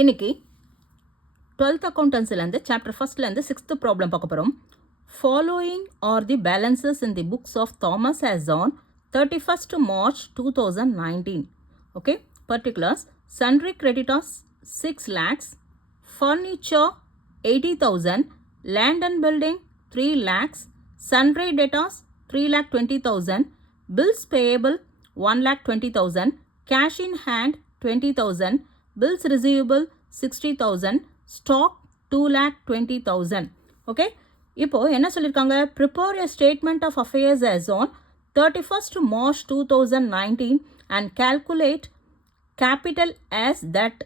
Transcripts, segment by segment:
இன்னைக்கு 12th accountancyலேருந்து chapter ஃபர்ஸ்ட்லேருந்து 6th problem பார்க்க போகிறோம். Following are the balances in the books of Thomas as on 31st March 2019. Okay, particulars: sundry creditors 6 lakhs, furniture 80,000, land and building 3 lakhs, sundry debtors 3,20,000, bills payable 1,20,000, cash in hand 20,000, bills receivable 60,000, stock 2,20,000. Okay, இப்போ என்ன சொல்லியிருக்காங்க? Prepare a statement of affairs as on 31st March 2019 and calculate capital as at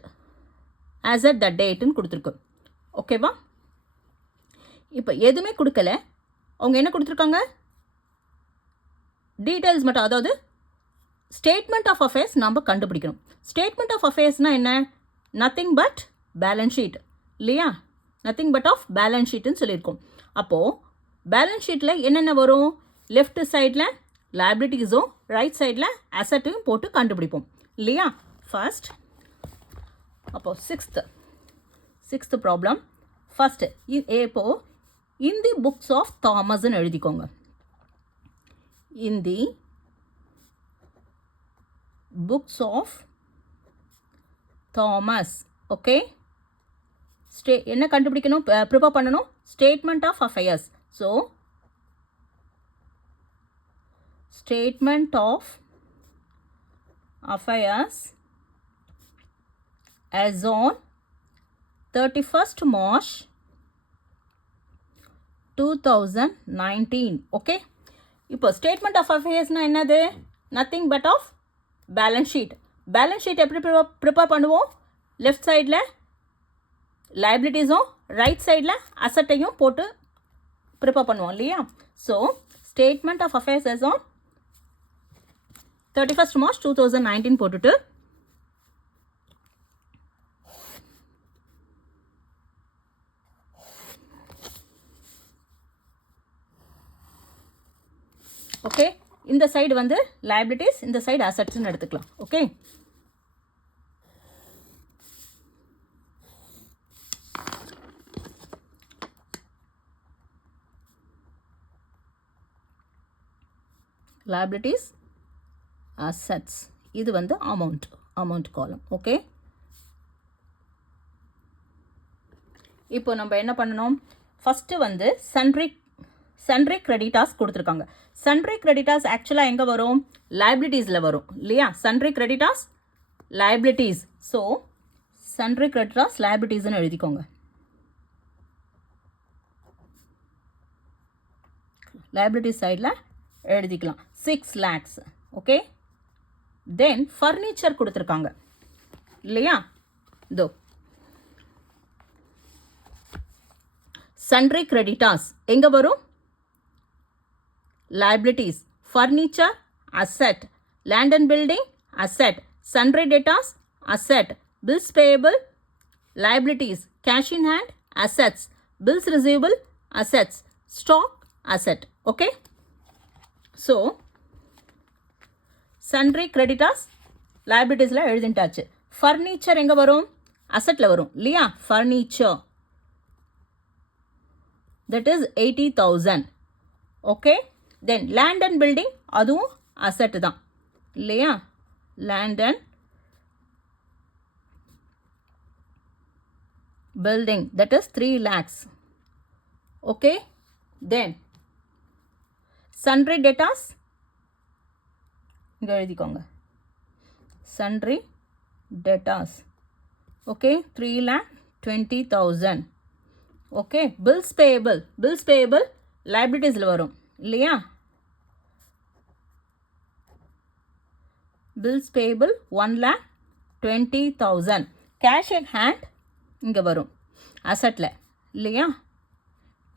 that dateன்னு கொடுத்துருக்கு. ஓகேவா? இப்போ எதுவுமே கொடுக்கல, அவங்க என்ன கொடுத்துருக்காங்க? டீட்டெயில்ஸ் மட்டும், அதாவது ஸ்டேட்மெண்ட் ஆஃப் அஃபேர்ஸ் நம்ம கண்டுபிடிக்கணும். ஸ்டேட்மெண்ட் ஆஃப் அஃபேர்ஸ்னால் என்ன? நத்திங் பட் பேலன்ஸ் ஷீட் இல்லையா? நத்திங் பட் ஆஃப் பேலன்ஸ் ஷீட்டுன்னு சொல்லியிருக்கோம். அப்போது பேலன்ஸ் ஷீட்டில் என்னென்ன வரும்? லெஃப்ட் சைடில் லைபிலிட்டிஸும் ரைட் சைடில் அசட்டையும் போட்டு கண்டுபிடிப்போம் இல்லையா? ஃபர்ஸ்ட் அப்போது சிக்ஸ்த் ப்ராப்ளம் ஃபர்ஸ்ட் இப்போது இன் தி புக்ஸ் ஆஃப் தாமஸ்ன்னு எழுதிக்கோங்க. In the books of Thomas. Okay, என்ன கண்டுபிடிக்கணும்? ப்ரிப்பேர் பண்ணணும். Statement of affairs. So statement of affairs as on 31st March 2019. Okay, இப்போ ஸ்டேட்மெண்ட் ஆஃப் அஃபேர்ஸ்னால் என்னது? Nothing but of balance sheet. Balance sheet எப்படி prepare பண்ணுவோம்? லெஃப்ட் சைடில் லைபிலிட்டிஸும் ரைட் சைடில் அசட்டையும் போட்டு ப்ரிப்பேர் பண்ணுவோம் இல்லையா? So statement of affairs as on 31st March 2019 போட்டுட்டு ஓகே, இந்த சைடு வந்து லைபிலிட்டிஸ், இந்த சைடு அசட்ஸ்ன்னு எடுத்துக்கலாம். ஓகே, லைபிலிட்டிஸ், அசட்ஸ், இது வந்து அமௌண்ட் காலம். ஓகே, இப்போ நம்ம என்ன பண்ணணும்? ஃபஸ்ட்டு வந்து சன்ட்ரி கிரெடிட்டாஸ் கொடுத்துருக்காங்க. சன்ட்ரி கிரெடிட்டாஸ் ஆக்சுவலாக எங்கே வரும்? லைபிலிட்டிஸில் வரும் இல்லையா? Sundry creditors liabilities. So sundry creditors லைபிலிட்டிஸ்ன்னு எழுதிக்கோங்க. லைபிலிட்டிஸ் சைடில் எழுதிக்கலாம் 6 lakhs. ஓகே, தென் ஃபர்னிச்சர் கொடுத்துருக்காங்க இல்லையா? இதோ சன்ட்ரி கிரெடிட்டாஸ் எங்கே வரும்? liabilities, furniture, asset, land and building, asset, sundry debtors, asset, bills payable, liabilities, cash in hand, assets, bills receivable, assets, stock, asset. Okay, so sundry creditors liabilities la எழுதிட்டாச்சு. furniture எங்க வரும்? assetல வரும் இல்லையா? furniture, that is 80,000. okay, then land and building அதுவும் asset தான் இல்லையா? land and building, that is 3 lakhs. okay, then sundry debtors இங்க எழுதிக்கோங்க. sundry debtors, okay, 3,20,000. okay, bills payable liabilitiesல வரும் இல்லையா? bills payable 1,20,000. cash in hand இங்கே வரும் அசட்டில் இல்லையா?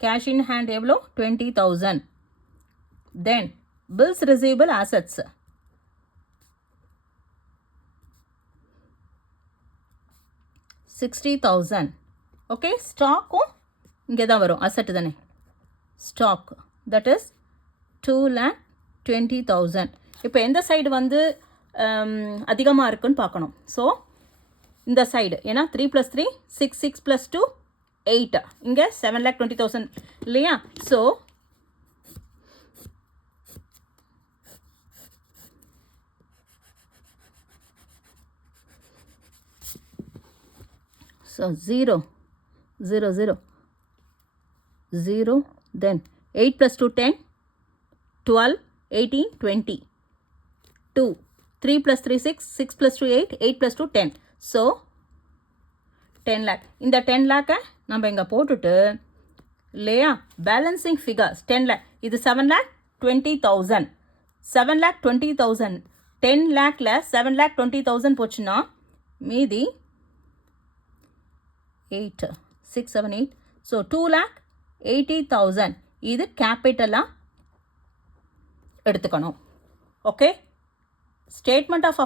cash in hand எவ்வளோ? 20,000. then bills receivable assets, $60,000. Okay, ஸ்டாக்கும் இங்கே தான் வரும், அசட்டு தானே ஸ்டாக், that is 2,20,000. இப்போ எந்த சைடு வந்து அதிகமாக இருக்குன்னு பார்க்கணும். ஸோ இந்த சைடு ஏன்னா 3 + 3 6 6 + 2 8 இங்கே 7,20,000 இல்லையா so So 0, 0, 0, 0, then 8 + 2, 10, 12, 18, 20, 2, 3 + 3, 6, 6 + 2, 8, 8 + 2, 10. So 10 lakh. இந்த 10 lakh நம்ம இங்கே போட்டுட்டு இல்லையா பேலன்சிங் ஃபிகர்ஸ் 10 lakh இது 7,20,000 7,20,000 10 lakhல 7,20,000 போச்சுன்னா மீதி 8 6 7 8 so 2,80,000 இது கேபிட்டலாக எடுத்துக்கணும் ஓகே ஸ்டேட்மெண்ட் ஆஃப்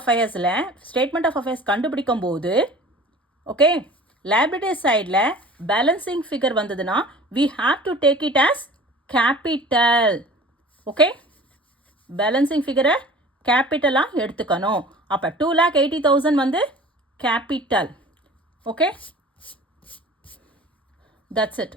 அஃபேர்ஸ் கண்டுபிடிக்கும் போது ஓகே liability சைடில் பேலன்சிங் ஃபிகர் வந்ததுன்னா we have to take it as capital okay balancing ஃபிகரை கேபிட்டலாக எடுத்துக்கணும் அப்போ 2,80,000 வந்து கேபிட்டல் ஓகே that's it